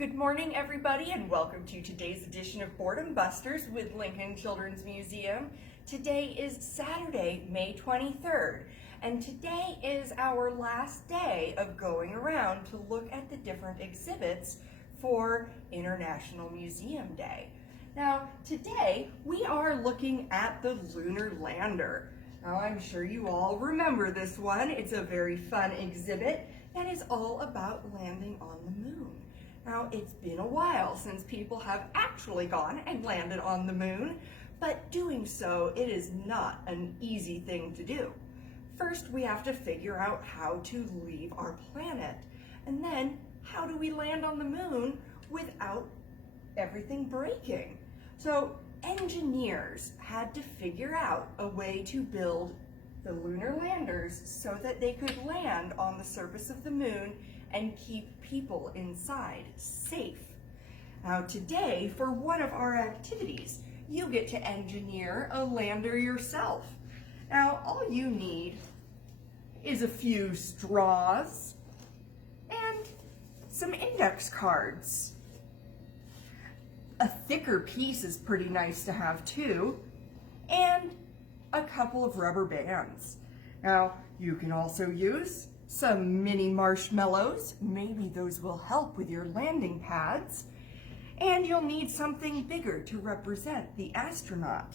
Good morning, everybody, and welcome to today's edition of Boredom Busters with Lincoln Children's Museum. Today is Saturday, May 23rd, and today is our last day of going around to look at the different exhibits for International Museum Day. Now, today we are looking at the Lunar Lander. Now, I'm sure you all remember this one. It's a very fun exhibit that is all about landing on the moon. Now, it's been a while since people have actually gone and landed on the moon, but doing so, it is not an easy thing to do. First, we have to figure out how to leave our planet, and then how do we land on the moon without everything breaking? So, engineers had to figure out a way to build the lunar landers so that they could land on the surface of the moon and keep people inside safe. Now today, for one of our activities, you get to engineer a lander yourself. Now all you need is a few straws and some index cards. A thicker piece is pretty nice to have too, and a couple of rubber bands. Now you can also use some mini marshmallows, maybe those will help with your landing pads, and you'll need something bigger to represent the astronaut.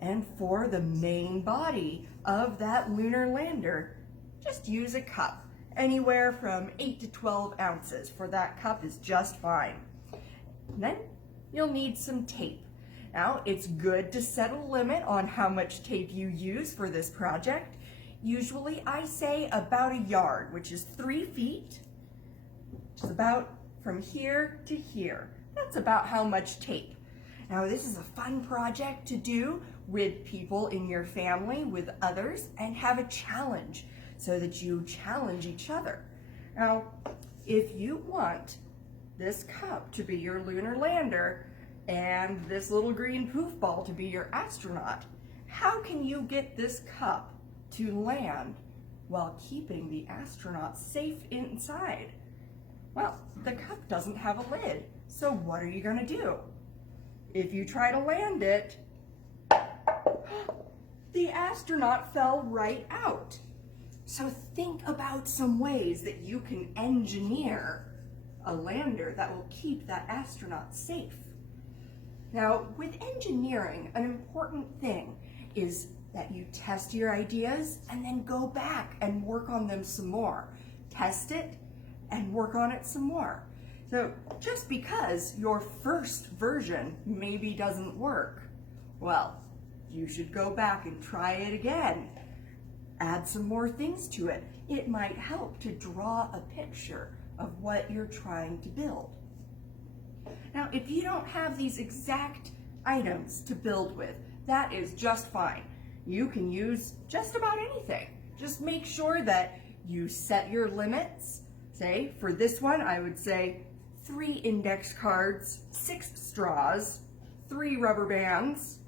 And for the main body of that lunar lander, just use a cup. Anywhere from 8 to 12 ounces for that cup is just fine. And then you'll need some tape. Now, it's good to set a limit on how much tape you use for this project. Usually I say about a yard, which is 3 feet, which is about from here to here. That's about how much tape. Now this is a fun project to do with people in your family, with others, and have a challenge so that you challenge each other. Now, if you want this cup to be your lunar lander and this little green poof ball to be your astronaut, how can you get this cup to land while keeping the astronaut safe inside? Well, the cup doesn't have a lid, so what are you going to do? If you try to land it, the astronaut fell right out. So think about some ways that you can engineer a lander that will keep that astronaut safe. Now, with engineering, an important thing is that you test your ideas and then go back and work on them some more. Test it and work on it some more. So just because your first version maybe doesn't work, well, you should go back and try it again. Add some more things to it. It might help to draw a picture of what you're trying to build. Now, if you don't have these exact items to build with, that is just fine. You can use just about anything. Just make sure that you set your limits. Say, for this one, I would say 3 index cards, 6 straws, 3 rubber bands,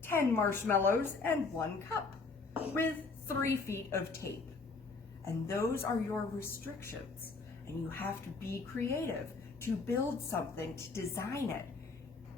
10 marshmallows, and 1 cup with 3 feet of tape. And those are your restrictions. And you have to be creative to build something, to design it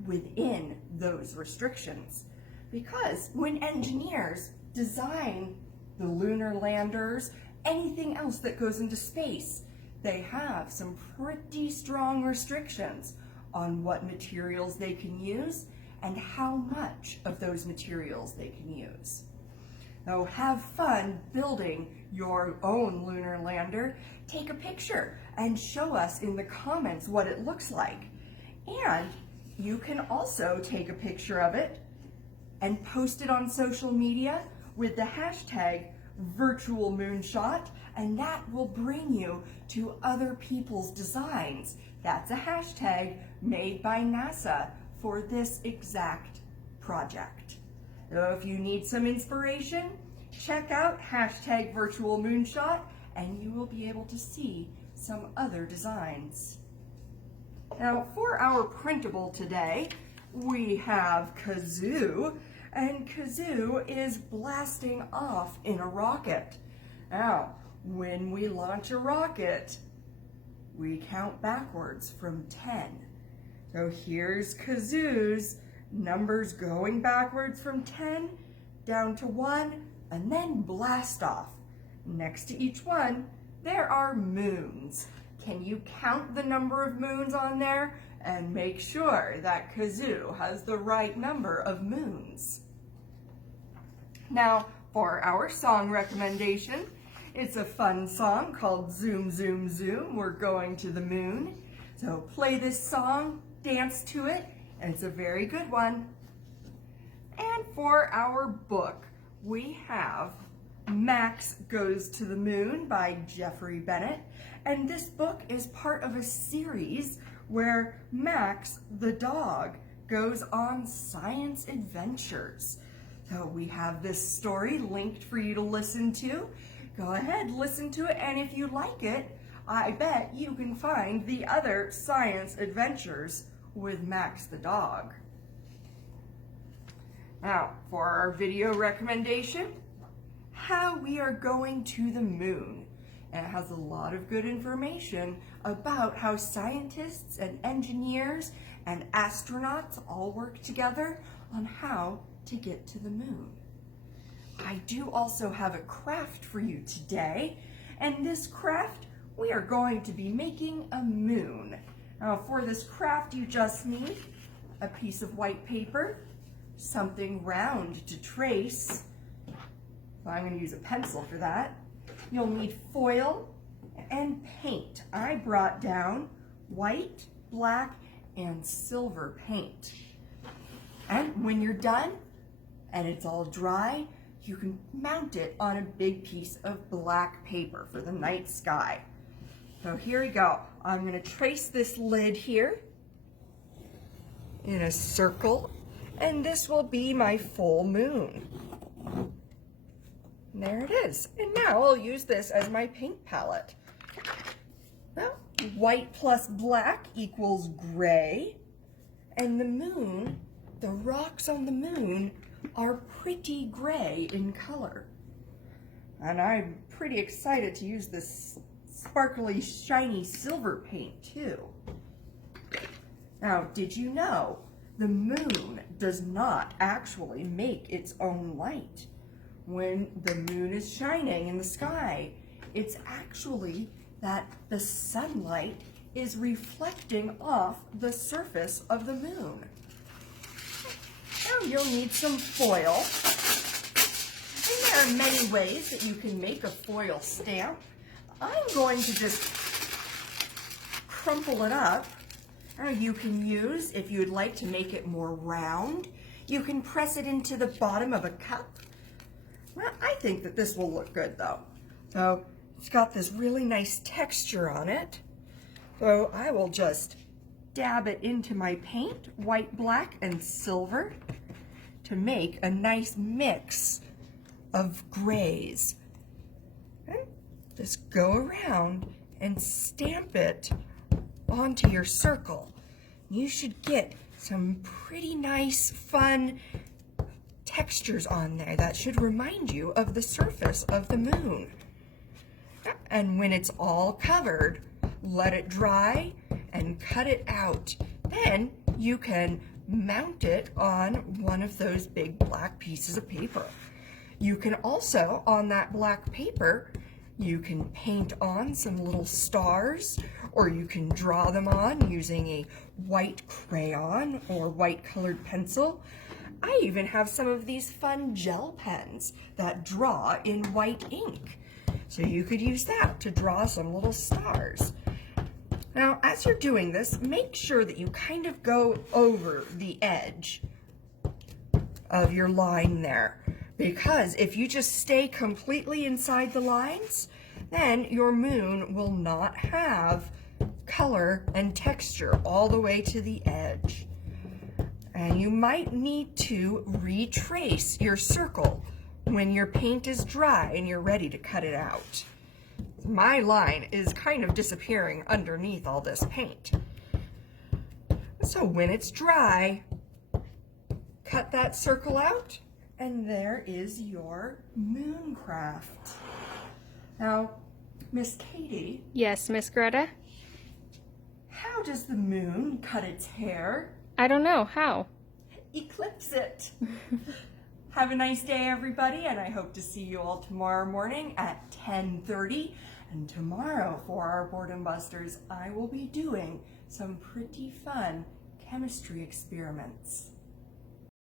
within those restrictions. Because when engineers design the lunar landers, anything else that goes into space, they have some pretty strong restrictions on what materials they can use and how much of those materials they can use. So have fun building your own lunar lander. Take a picture and show us in the comments what it looks like. And you can also take a picture of it and post it on social media with the hashtag virtual moonshot, and that will bring you to other people's designs. That's a hashtag made by NASA for this exact project. So if you need some inspiration, check out hashtag virtual moonshot and you will be able to see some other designs. Now for our printable today, we have Kazoo, and Kazoo is blasting off in a rocket. Now, when we launch a rocket, we count backwards from 10. So here's Kazoo's numbers going backwards from 10 down to 1, and then blast off. Next to each one, there are moons. Can you count the number of moons on there and make sure that Kazoo has the right number of moons? Now, for our song recommendation, it's a fun song called Zoom, Zoom, Zoom, We're Going to the Moon. So play this song, dance to it, and it's a very good one. And for our book, we have Max Goes to the Moon by Jeffrey Bennett. And this book is part of a series where Max, the dog, goes on science adventures. So we have this story linked for you to listen to. Go ahead, listen to it, and if you like it, I bet you can find the other science adventures with Max the dog. Now, for our video recommendation, how we are going to the moon. And it has a lot of good information about how scientists and engineers and astronauts all work together on how to get to the moon. I do also have a craft for you today, and this craft, we are going to be making a moon. Now for this craft, you just need a piece of white paper, something round to trace. So I'm going to use a pencil for that. You'll need foil and paint. I brought down white, black, and silver paint. And when you're done and it's all dry, you can mount it on a big piece of black paper for the night sky. So here we go. I'm going to trace this lid here in a circle, and this will be my full moon. And there it is. And now I'll use this as my paint palette. Well, white plus black equals gray, and the moon, the rocks on the moon, are pretty gray in color. And I'm pretty excited to use this sparkly, shiny silver paint too. Now, did you know the moon does not actually make its own light? When the moon is shining in the sky, it's actually that the sunlight is reflecting off the surface of the moon. Now you'll need some foil, and there are many ways that you can make a foil stamp. I'm going to just crumple it up. Or you can use, if you'd like to make it more round, you can press it into the bottom of a cup. Well, I think that this will look good though. So it's got this really nice texture on it. So I will just dab it into my paint, white, black, and silver, to make a nice mix of grays. And just go around and stamp it onto your circle. You should get some pretty nice, fun textures on there that should remind you of the surface of the moon. And when it's all covered, let it dry and cut it out. Then you can mount it on one of those big black pieces of paper. You can also, on that black paper, you can paint on some little stars, or you can draw them on using a white crayon or white colored pencil. I even have some of these fun gel pens that draw in white ink. So you could use that to draw some little stars. Now, as you're doing this, make sure that you kind of go over the edge of your line there, because if you just stay completely inside the lines, then your moon will not have color and texture all the way to the edge. And you might need to retrace your circle when your paint is dry and you're ready to cut it out. My line is kind of disappearing underneath all this paint. So when it's dry, cut that circle out, and there is your moon craft. Now, Miss Katie. Yes, Miss Greta? How does the moon cut its hair? I don't know. How? Eclipse it. Have a nice day, everybody, and I hope to see you all tomorrow morning at 10:30. And tomorrow, for our Boredom Busters, I will be doing some pretty fun chemistry experiments.